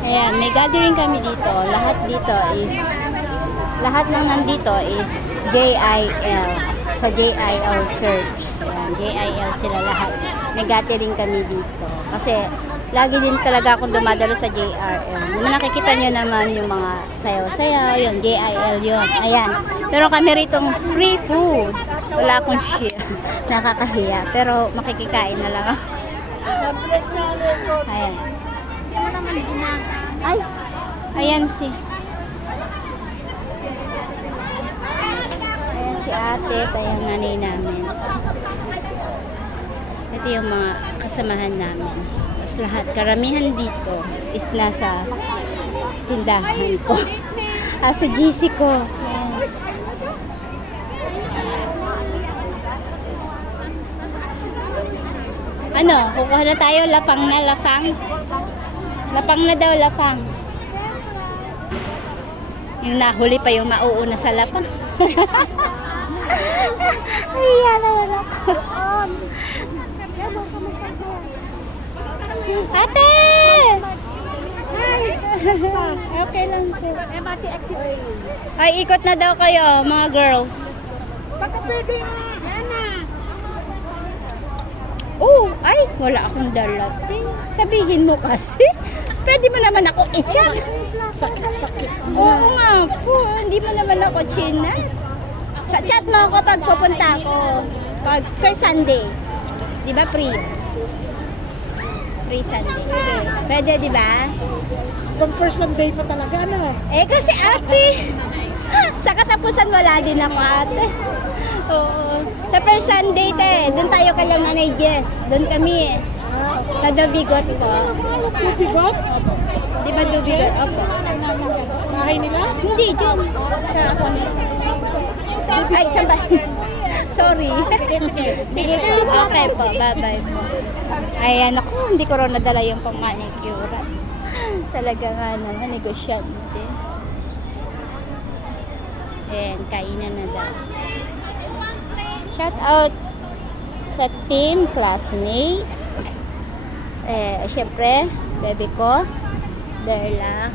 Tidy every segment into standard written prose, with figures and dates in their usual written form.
Ayan, may gathering kami dito. Lahat ng nandito is JIL. Sa JIL Church. Ayan, JIL sila lahat. May gathering kami dito. Kasi, lagi din talaga akong dumadalo sa JRL. Nakikita nyo naman yung mga sayaw-sayaw, yung JIL yun. Ayan. Pero kami ritong free food. Wala akong share. Nakakahiya. Pero makikikain na lang ako. Ayan. Ay! Ayan si ate. Ito yung nanay namin. Ito yung mga kasamahan namin. Tapos lahat, karamihan dito is nasa tindahan ko. Sa GC ko. Ayan. Ano? Kukuha na tayo. Lapang na, lapang. Lapang na daw, lapang. Yung nahuli pa yung mauuna sa lapang. Ay, naman ako. Ate! Hi! Okay lang po. MRT exit. Ay, ikot na daw kayo, mga girls. Baka pwede nga. Yan na. Oh, ay, wala akong dalating. Sabihin mo kasi. Pwede mo naman ako i-chat. Sakit-sakit. Oo nga po, hindi mo naman ako chinat. Sa chat mo ako pag pupunta ako. Pag per Sunday. Di ba free? Free Sunday. Pwede, di ba? Pag first Sunday pa talaga, ano? Eh kasi ate, sa katapusan wala din ako ate. Oo. Sa first Sunday te, doon tayo kay lang Nanay Jess. Doon kami sa Dubigot po. Bigot? Di ba Dubigot? Opo. Bahay nila? Hindi, dyan. Sa ako na. Ay, saan ba? Sorry. Sige po. Okay po. Bye-bye po. Ayan ako, hindi ko rin nadala yung pang manicure. Talaga nga naman, negosyante. Ayan, kainan na daw. Shout out sa team, classmate. Siyempre, baby ko, Derla.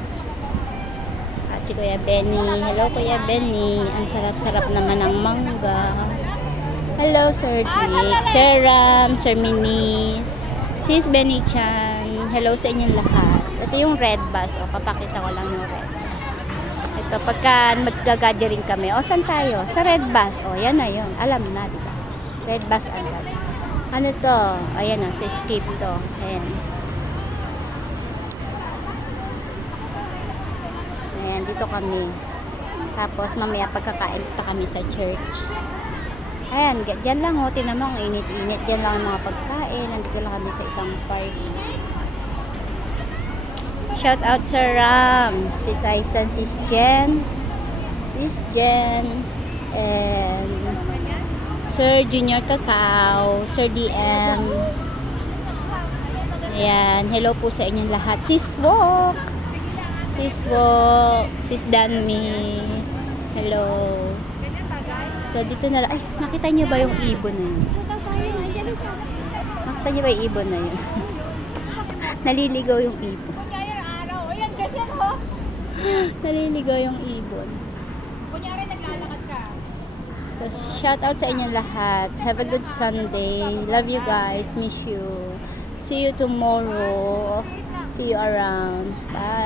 At si Kuya Benny. Hello, Kuya Benny. Ang sarap-sarap naman ng mangga. Hello, Sir Dick, Sir Ram, Sir Minis, Sis Benny Chan. Hello sa inyong lahat. Ito yung red bus. O, papakita ko lang yung red bus. Ito, pagka mag-gathering kami. O, saan tayo? Sa red bus. O, yan na yun. Alam na, diba? Red bus agad. Ano to? Ayan o, sa escape to. Ayan. Ayan, dito kami. Tapos, mamaya pagkakain dito kami sa church. Ayan, dyan lang o. Tinan mo, ang init-init. Dyan lang ang mga pagkain. Nandito lang kami sa isang party. Shout out Sir Ram, Sis Aisan, Sis Jen, and Sir Junior Cacao, Sir DM. Ayan, hello po sa inyong lahat. Sis Wok, Sis Danmi, hello. So, dito na lang. Ay, nakita niyo ba yung ibon na yun? Nakita niyo ba yung ibon na yun? Naliligaw yung ibon. Naliligaw yung ibon. Kunyari naglalakad ka. So, shout out sa inyong lahat. Have a good Sunday. Love you guys. Miss you. See you tomorrow. See you around. Bye.